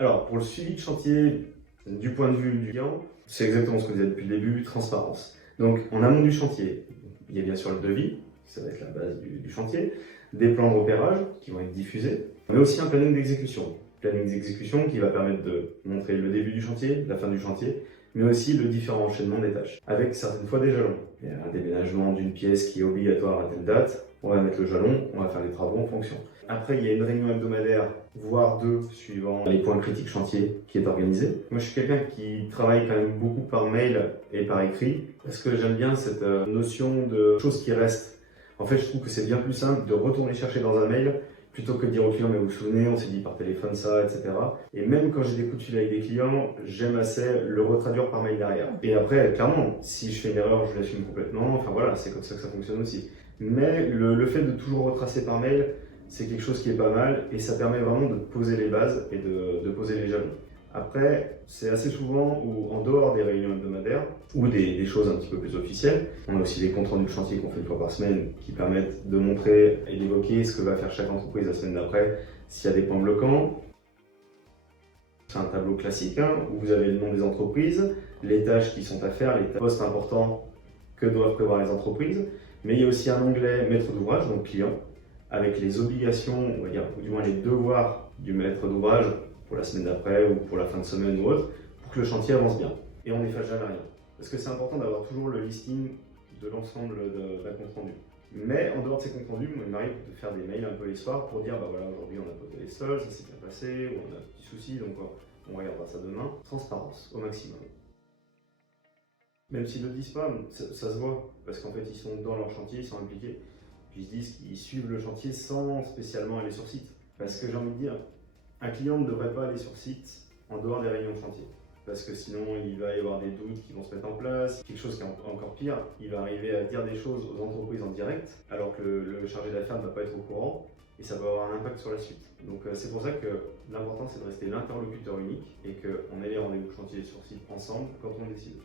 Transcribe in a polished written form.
Alors, pour le suivi de chantier, du point de vue du client, c'est exactement ce qu'on disait depuis le début, transparence. Donc, en amont du chantier, il y a bien sûr le devis, ça va être la base du chantier, des plans de repérage qui vont être diffusés, mais aussi un planning d'exécution. Planning d'exécution qui va permettre de montrer le début du chantier, la fin du chantier, mais aussi le différent enchaînement des tâches, avec certaines fois des jalons. Il y a un déménagement d'une pièce qui est obligatoire à telle date, on va mettre le jalon, on va faire les travaux en fonction. Après, il y a une réunion hebdomadaire, voire deux, suivant les points critiques chantier qui est organisée. Moi, je suis quelqu'un qui travaille quand même beaucoup par mail et par écrit, parce que j'aime bien cette notion de choses qui restent. En fait, je trouve que c'est bien plus simple de retourner chercher dans un mail plutôt que de dire au client, mais vous vous souvenez, on s'est dit par téléphone ça, etc. Et même quand j'ai des coups de fil avec des clients, j'aime assez le retraduire par mail derrière. Et après, clairement, si je fais une erreur, je l'assume complètement. Enfin voilà, c'est comme ça que ça fonctionne aussi. Mais le fait de toujours retracer par mail, c'est quelque chose qui est pas mal et ça permet vraiment de poser les bases et de poser les jalons. Après, c'est assez souvent où, en dehors des réunions hebdomadaires ou des choses un petit peu plus officielles, on a aussi des comptes rendus de chantier qu'on fait une fois par semaine qui permettent de montrer et d'évoquer ce que va faire chaque entreprise la semaine d'après s'il y a des points bloquants. C'est un tableau classique où vous avez le nom des entreprises, les tâches qui sont à faire, les postes importants que doivent prévoir les entreprises, mais il y a aussi un onglet maître d'ouvrage, donc client, avec les obligations, on va dire, ou du moins les devoirs du maître d'ouvrage pour la semaine d'après ou pour la fin de semaine ou autre, pour que le chantier avance bien. Et on n'efface jamais rien. Parce que c'est important d'avoir toujours le listing de l'ensemble d'un compte rendu. Mais en dehors de ces comptes rendus, il m'arrive de faire des mails un peu les soirs pour dire bah voilà, aujourd'hui on a posé les sols, ça s'est bien passé, ou on a un petit souci, donc on regardera ça demain. Transparence au maximum. Même s'ils ne le disent pas, ça se voit, parce qu'en fait ils sont dans leur chantier, ils sont impliqués. Puis ils se disent qu'ils suivent le chantier sans spécialement aller sur site. Parce que j'ai envie de dire, un client ne devrait pas aller sur site en dehors des réunions de chantier. Parce que sinon, il va y avoir des doutes qui vont se mettre en place. Quelque chose qui est encore pire, il va arriver à dire des choses aux entreprises en direct, alors que le chargé d'affaires ne va pas être au courant, et ça va avoir un impact sur la suite. Donc c'est pour ça que l'important c'est de rester l'interlocuteur unique, et qu'on ait les rendez-vous chantier sur site ensemble quand on décide.